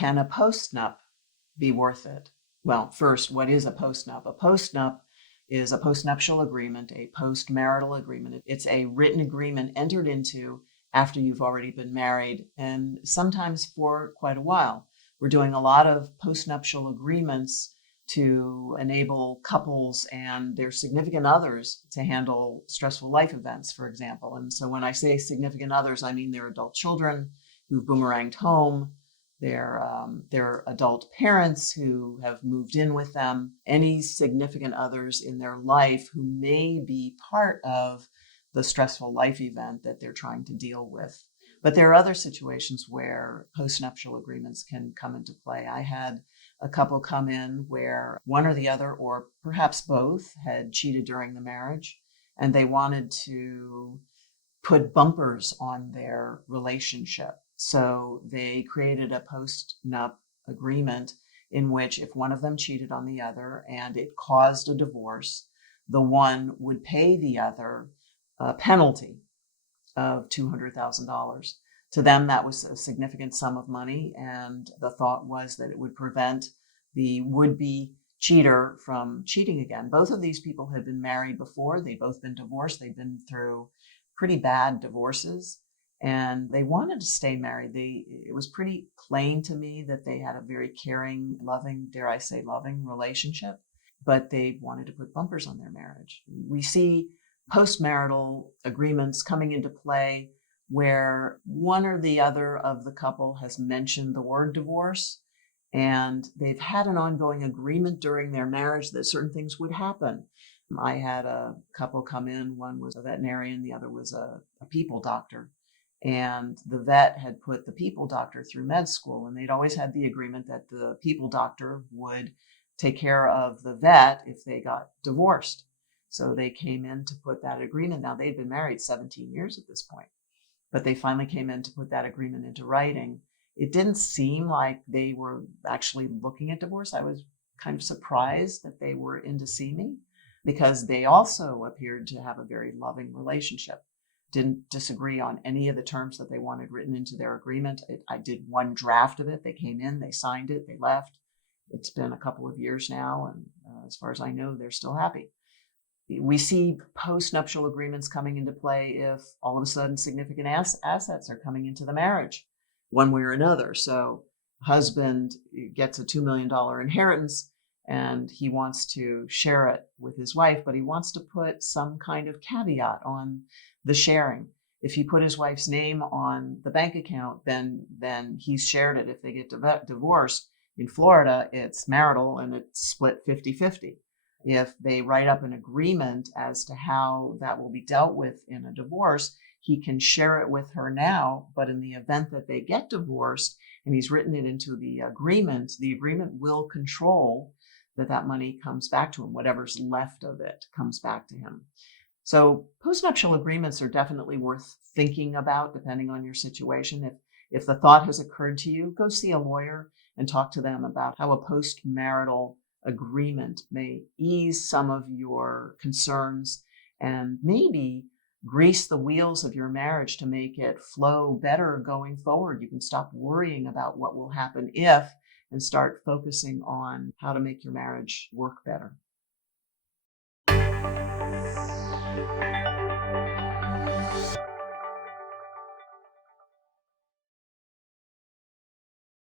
Can a postnup be worth it? Well, first, what is a postnup? A postnup is a postnuptial agreement, a postmarital agreement. It's a written agreement entered into after you've already been married, and sometimes for quite a while. We're doing a lot of postnuptial agreements to enable couples and their significant others to handle stressful life events, for example. And so when I say significant others, I mean their adult children who've boomeranged home, their adult parents who have moved in with them, any significant others in their life who may be part of the stressful life event that they're trying to deal with. But there are other situations where postnuptial agreements can come into play. I had a couple come in where one or the other, or perhaps both, had cheated during the marriage, and they wanted to put bumpers on their relationship. So they created a postnup agreement in which if one of them cheated on the other and it caused a divorce, the one would pay the other a penalty of $200,000. To them, that was a significant sum of money, and the thought was that it would prevent the would-be cheater from cheating again. Both of these people had been married before. They'd both been divorced. They'd been through pretty bad divorces, and they wanted to stay married. It was pretty plain to me that they had a very caring, loving, dare I say loving relationship, but they wanted to put bumpers on their marriage. We see postmarital agreements coming into play where one or the other of the couple has mentioned the word divorce, and they've had an ongoing agreement during their marriage that certain things would happen. I had a couple come in. One was a veterinarian, the other was a people doctor. And the vet had put the people doctor through med school, and they'd always had the agreement that the people doctor would take care of the vet if they got divorced. So they came in to put that agreement. Now, they'd been married 17 years at this point, but they finally came in to put that agreement into writing. It didn't seem like they were actually looking at divorce. I was kind of surprised that they were in to see me because they also appeared to have a very loving relationship. Didn't disagree on any of the terms that they wanted written into their agreement. I did one draft of it. They came in, they signed it, they left. It's been a couple of years now, and as far as I know, they're still happy. We see postnuptial agreements coming into play if all of a sudden significant assets are coming into the marriage, one way or another. So husband gets a $2 million inheritance and he wants to share it with his wife, but he wants to put some kind of caveat on the sharing. If he put his wife's name on the bank account, then he's shared it. If they get divorced in Florida, it's marital and it's split 50-50. If they write up an agreement as to how that will be dealt with in a divorce, he can share it with her now, but in the event that they get divorced and he's written it into the agreement will control that money comes back to him. Whatever's left of it comes back to him. So postnuptial agreements are definitely worth thinking about depending on your situation. If the thought has occurred to you, go see a lawyer and talk to them about how a postmarital agreement may ease some of your concerns and maybe grease the wheels of your marriage to make it flow better going forward. You can stop worrying about what will happen if and start focusing on how to make your marriage work better.